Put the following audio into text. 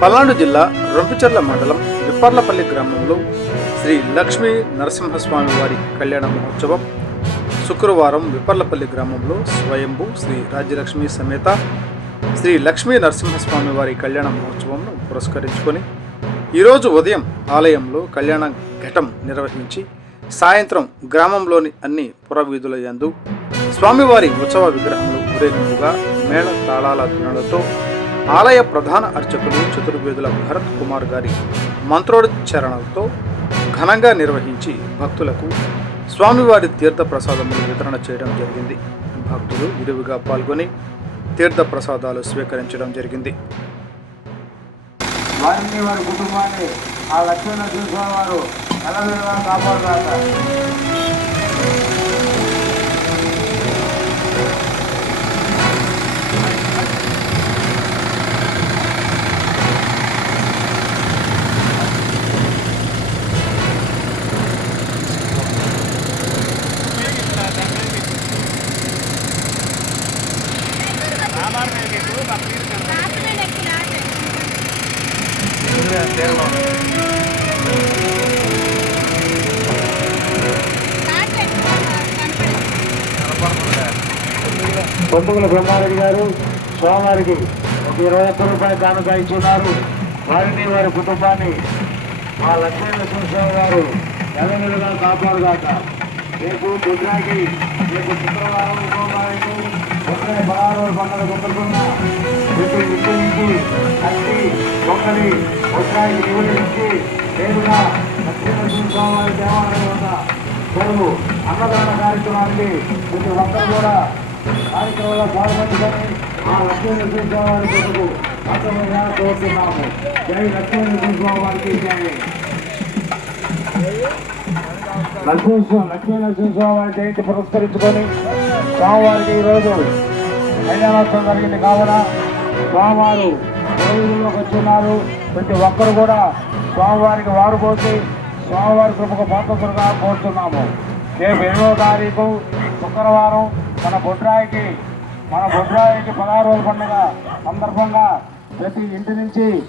పల్నాడు జిల్లా రొంపిచెర్ల మండలం విప్పర్లపల్లి గ్రామంలో శ్రీ లక్ష్మీ నరసింహస్వామి వారి కళ్యాణ మహోత్సవం శుక్రవారం విప్పర్లపల్లి గ్రామంలో స్వయంభూ శ్రీ రాజ్యలక్ష్మి సమేత శ్రీ లక్ష్మీ నరసింహస్వామి వారి కళ్యాణ మహోత్సవంను పురస్కరించుకొని ఈరోజు ఉదయం ఆలయంలో కళ్యాణ ఘటం నిర్వహించి సాయంత్రం గ్రామంలోని అన్ని పురవీధుల యందు స్వామివారి ఉత్సవ విగ్రహములు ఊరేగింపుగా మేళ తాళాల ధ్వనులతో ఆలయ ప్రధాన అర్చకులు చతుర్వేదుల భరత్ కుమార్ గారి మంత్రోచ్చరణలతో ఘనంగా నిర్వహించి భక్తులకు స్వామివారి తీర్థ ప్రసాదములు వితరణ చేయడం జరిగింది. భక్తులు విరివిగా పాల్గొని తీర్థ ప్రసాదాలు స్వీకరించడం జరిగింది. వారిని వారి కుటుంబాన్ని ఆ లక్ష్మీనరసింహ వారు నెలవేళ కాపాడుతారు. బొమ్మల బ్రహ్మారెడ్డి గారు స్వామివారికి ఒక 21 రూపాయలు కానుక ఇచ్చున్నారు. వారిని వారి కుటుంబాన్ని ఆ లక్ష్మీనరసింహస్వామి వారు ఎదనులుగా కాపాడుగాక. రేపు బుద్రాకి రేపు శుక్రవారం సోమవారికి బుద్రాయి 16 పండుగ గుర్తుకున్న ప్రతి ఇంటి నుంచి కట్టి బొమ్మలి బుద్రాయి నివేదించి నేరుగా లక్ష్మీనరసింహస్వామి వారి దేవాలయం ఉన్న కొరకు అన్నదాన కార్యక్రమానికి ప్రతి ఒక్కరు కూడా కార్యక్రమంలో పాల్గొంచుకొని ఆ లక్ష్మీనరసింహస్వామి వారి కొరకు అర్థమైనా కోరుతున్నాము. జై లక్ష్మీనరసింహస్వామి వారికి జై. లక్ష్మీనరసింహస్వామి వారి జయంతి పురస్కరించుకొని స్వామివారికి ఈరోజు కళ్యాణోత్సవం జరిగింది కావున స్వామివారు రోజుల్లోకి వచ్చున్నారు. ప్రతి ఒక్కరు కూడా స్వామివారికి వారు పోసి స్వామివారి కృపకు పాత్రగా కోరుతున్నాము. రేపు 8వ తారీఖు శుక్రవారం మన బొడ్రాయికి 16 రోజుల పండుగ సందర్భంగా ప్రతి ఇంటి నుంచి